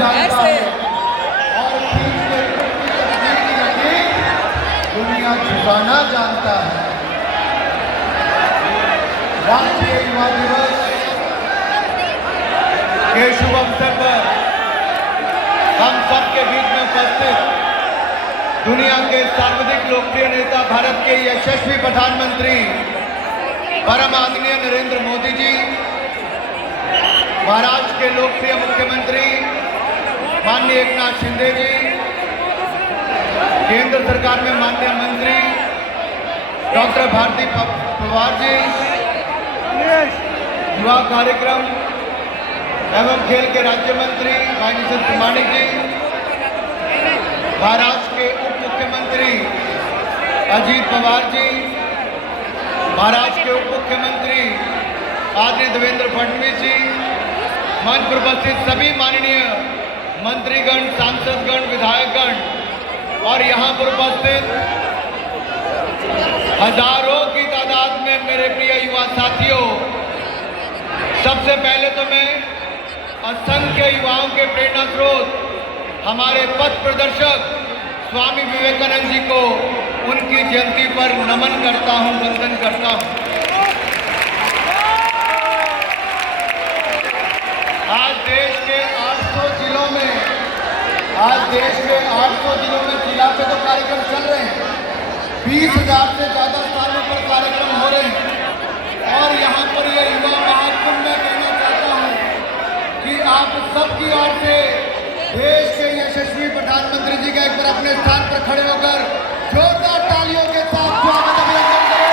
जानता है और खींचते की लकीर दुनिया झुकाना जानता है। राष्ट्रीय युवा दिवस के शुभ अवसर पर हम सबके बीच में उपस्थित दुनिया के सर्वाधिक लोकप्रिय नेता, भारत के यशस्वी प्रधानमंत्री परम आदरणीय नरेंद्र मोदी जी, महाराष्ट्र के लोकप्रिय मुख्यमंत्री माननीय एकनाथ शिंदे जी, केंद्र सरकार में माननीय मंत्री डॉक्टर भारती पवार जी, युवा कार्यक्रम एवं खेल के राज्य मंत्री भाई निशंक प्रमाणिक जी, महाराष्ट्र के उप मुख्यमंत्री अजीत पवार जी, महाराष्ट्र के उप मुख्यमंत्री आदरणीय देवेंद्र फडणवीस जी, मंच पर उपस्थित सभी माननीय मंत्रीगण, सांसदगण, विधायकगण और यहाँ पर उपस्थित हजारों की तादाद में मेरे प्रिय युवा साथियों, सबसे पहले तो मैं असंख्य युवाओं के प्रेरणा स्रोत हमारे पथ प्रदर्शक स्वामी विवेकानंद जी को उनकी जयंती पर नमन करता हूं, वंदन करता हूं। आज देश के 800 जिलों में जिला पे तो कार्यक्रम चल रहे हैं, 20,000 से ज्यादा स्थानों पर कार्यक्रम हो रहे हैं और यहाँ पर यह युवा महाकुंभ में कहना चाहता हूँ कि आप सबकी ओर से देश के यशस्वी प्रधानमंत्री जी का एक बार अपने स्थान पर खड़े होकर जोरदार तालियों के साथ स्वागत अभिनंदन करें।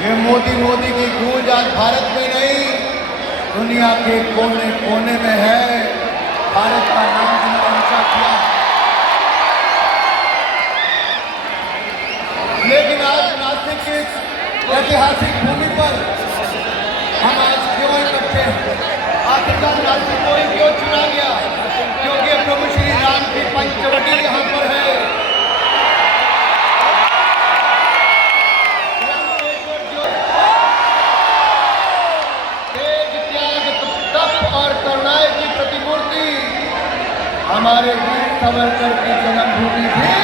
ये मोदी की गूंज आज भारत में नहीं, दुनिया के कोने कोने में है। भारत का नाम जिन्होंने ऊंचा किया, लेकिन आज नासिक की ऐतिहासिक भूमि पर हम आज क्यों इकट्ठे हैं? आखिरकार नासिक को क्यों चुना गया? क्योंकि प्रभु श्री राम की पंचवटी यहाँ पर है। हमारे वीर सावरकर की जन्मभूमि भी है।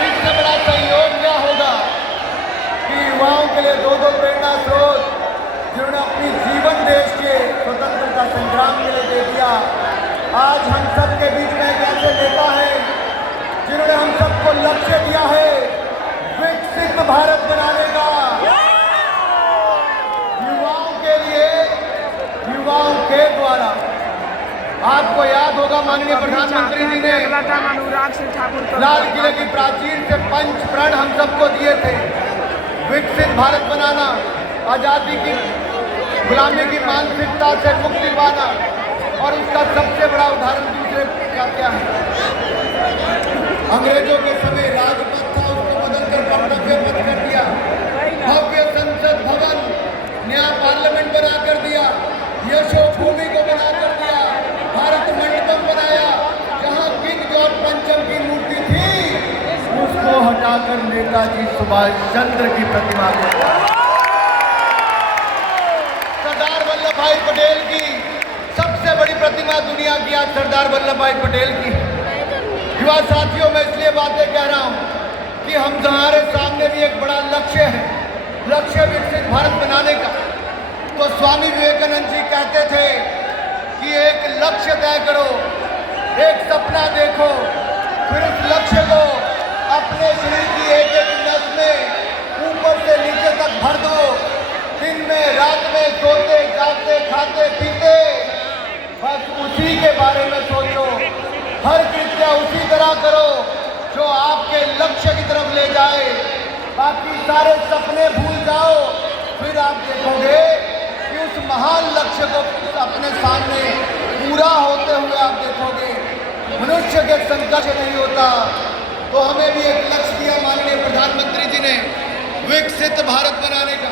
इससे बड़ा सहयोग क्या होगा कि युवाओं के लिए दो प्रेरणा स्रोत जिन्होंने अपनी जीवन देश के स्वतंत्रता संग्राम के लिए दे दिया, आज हम सब के बीच में एक ऐसे नेता है जिन्होंने हम सबको लक्ष्य दिया है विकसित भारत बनाने का। युवाओं के द्वारा आपको याद होगा माननीय प्रधानमंत्री जी ने लाल किले की प्राचीर से पंच प्रण हम सबको दिए थे, विकसित भारत बनाना, आजादी की गुलामी की मानसिकता से मुक्ति पाना, और उसका सबसे बड़ा उदाहरण दूसरे क्या है? अंग्रेजों के समय राजपथ था, उसको बदलकर कर्तव्य पथ कर दिया, भव्य संसद भवन नया पार्लियामेंट बना कर दिया, यशो भूमि को बना कर दिया, भारत मंडपम बनाया, जहां किंग जॉर्ज पंचम की मूर्ति थी उसको हटाकर नेताजी सुभाष चंद्र की प्रतिमा को, सरदार वल्लभ भाई पटेल की सबसे बड़ी प्रतिमा दुनिया की आज सरदार वल्लभ भाई पटेल की। युवा साथियों, मैं इसलिए बातें कह रहा हूं कि हम हमारे सामने भी एक बड़ा लक्ष्य है, लक्ष्य विकसित भारत बनाने का। तो स्वामी विवेकानंद जी कहते थे कि एक लक्ष्य तय करो, एक सपना देखो, फिर उस लक्ष्य को अपने शरीर की एक एक नस में ऊपर से नीचे तक भर दो। दिन में रात में सोते जागते खाते पीते बस उसी के बारे में सोचो, हर कृत्य उसी तरह करो जो आपके लक्ष्य की तरफ ले जाए। बाकी सारे सपने भूल जाओ, फिर आप देखोगे उस महान लक्ष्य को अपने सामने पूरा होते हुए आप देखोगे। मनुष्य के संकट नहीं होता, तो हमें भी एक लक्ष्य दिया माननीय प्रधानमंत्री जी ने विकसित भारत बनाने का।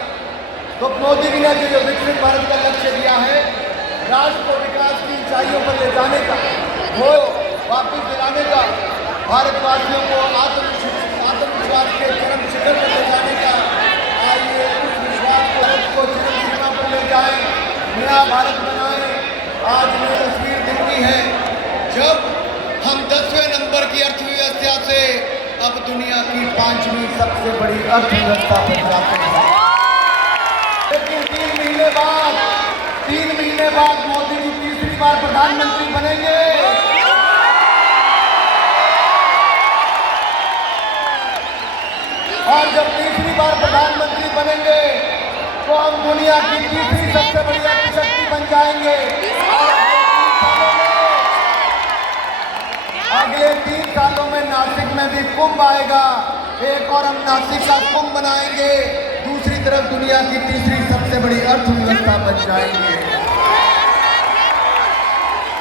तो मोदी जी ने जो विकसित भारत का लक्ष्य दिया है, राष्ट्र को विकास की ऊंचाइयों पर ले जाने का, वो वापिस दिलाने का, भारतवासियों को आत्मविश्वास के चरम शिखर पर ले जाने का, आइए उस विश्वास को भारत को चरम सीमा पर ले जाए, नया भारत बनाए। आज ये तस्वीर दिखती है जब हम 10वें नंबर की अर्थव्यवस्था से अब दुनिया की 5वीं सबसे बड़ी अर्थव्यवस्था बन जाते हैं। लेकिन 3 महीने बाद मोदी जी तीसरी बार प्रधानमंत्री बनेंगे। और जब तीसरी बार प्रधानमंत्री बनेंगे तो हम दुनिया की तीसरी सबसे बड़ी अर्थशक्ति बन जाएंगे। अगले 3 सालों में नासिक में भी कुंभ आएगा, एक और हम नासिक का कुंभ बनाएंगे, दूसरी तरफ दुनिया की तीसरी सबसे बड़ी अर्थव्यवस्था बन जाएंगे।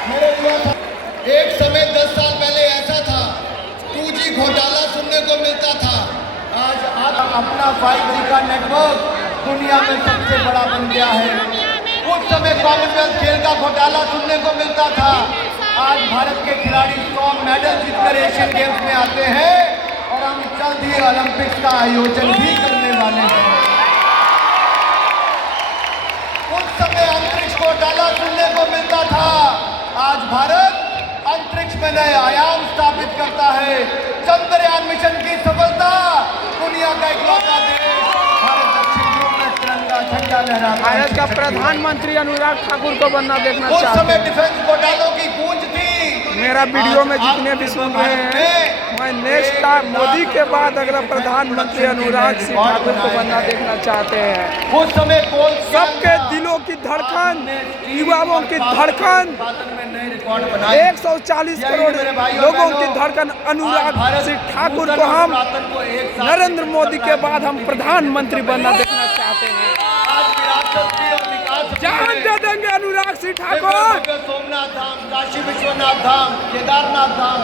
मेरे एक समय 10 साल पहले ऐसा था, 2G घोटाला सुनने को मिलता था। आज अपना 5G का नेटवर्क दुनिया में सबसे बड़ा बन गया है। उस समय कॉमनवेल्थ खेल का घोटाला सुनने को मिलता था। आज भारत के खिलाड़ी 100 मेडल जीतकर एशियन गेम्स में आते हैं और हम जल्द ही ओलंपिक्स का आयोजन भी करने वाले हैं। उस समय अंतरिक्ष घोटाला सुनने को मिलता था। आज भारत अंतरिक्ष में नए आयाम स्थापित करता है। चंद्रयान मिशन की सफलता, दुनिया का इकलौता देश भारत दक्षिण ध्रुव में तिरंगा झंडा लहराता। भारत का प्रधानमंत्री अनुराग ठाकुर को बनना देखना उस चाहते समय हैं। डिफेंस घोटालों की गूंज थी। मेरा वीडियो में जितने भी सुन रहे हैं, मैं नेक्स्ट टाइम मोदी के बाद अगला प्रधानमंत्री अनुराग सिंह ठाकुर को बनना देखना चाहते हैं। उस समय सबके दिलों की धड़कन, युवाओं की धड़कन, 140 करोड़ लोगों की धड़कन अनुराग सिंह ठाकुर को हम नरेंद्र मोदी के बाद हम प्रधानमंत्री बनना देखना चाहते हैं। जान दे देंगे अनुराग सिंह ठाकुर। सोमनाथ धाम, काशी विश्वनाथ धाम, केदारनाथ धाम,